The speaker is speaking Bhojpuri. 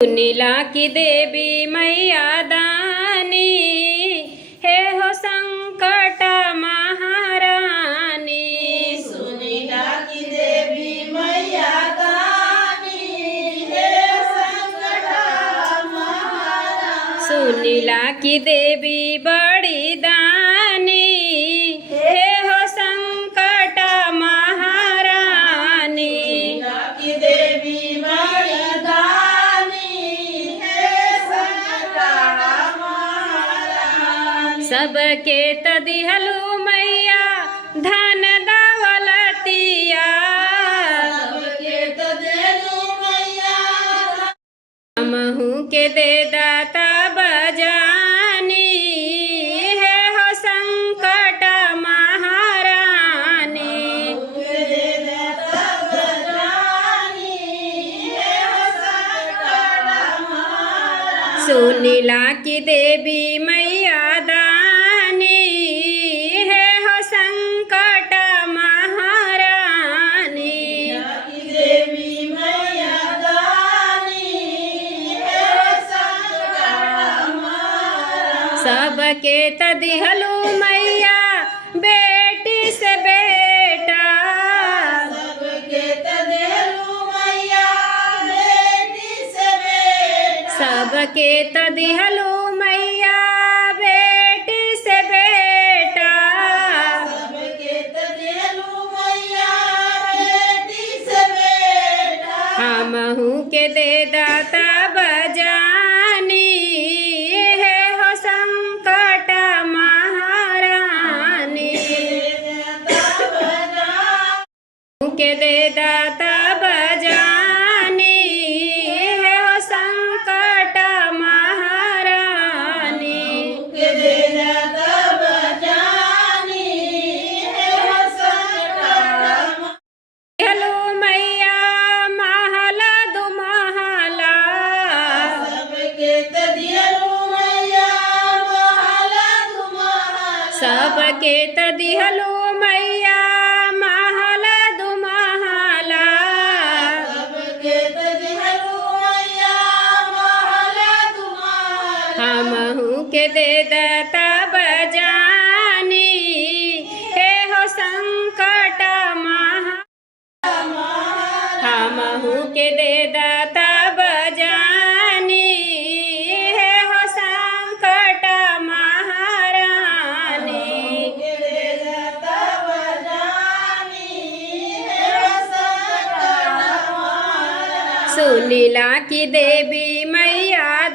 सुनीला की देवी मैया दानी, हे हो संकट महारानी। सुनीला की देवी मैया दानी, हे संकट महारानी। सुनीला की देवी बड़ी दानी, हे हो संकट महारानी। सुनीला की देवी बड़ी सबके तदिहलु मैया धन दौलतिया, सबके तदेलु मैया हमहू के दे दाता बजानी, हे हो संकट महारानी। सुनीला की देवी मैया दानी, हे हो संकट महारानी। देवी मैया दानी, हे संकट महारानी। सबके तदिहलु मैया बेटी से बेटा, सबके तदेलु मैया बेटी से बेटा। सबके तदिहलु मैया बेटी से बेटा। सबके तदेलु मैया बेटी से बेटा। हमहू के दे दाता बजानी, हे हो संकट महारानी। के दे दाता बजानी, हे हो संकट महारानी। के दे दाता बजानी, हे हो संकट। हेलो मैया महला दुमहला, सबके तदिहलु मैया महला दुमहला। सबके तदिहलु मैया महला दुमहला। सबके तदिहलु मैया महला दुमहला। हमहू के दे दाता बजानी, हे हो संकट हमहू के दे दाता बजानी, हे हो संकट महारानी। के दे दाता बजानी, हे हो संकट महारानी। सुनीला की देवी मैया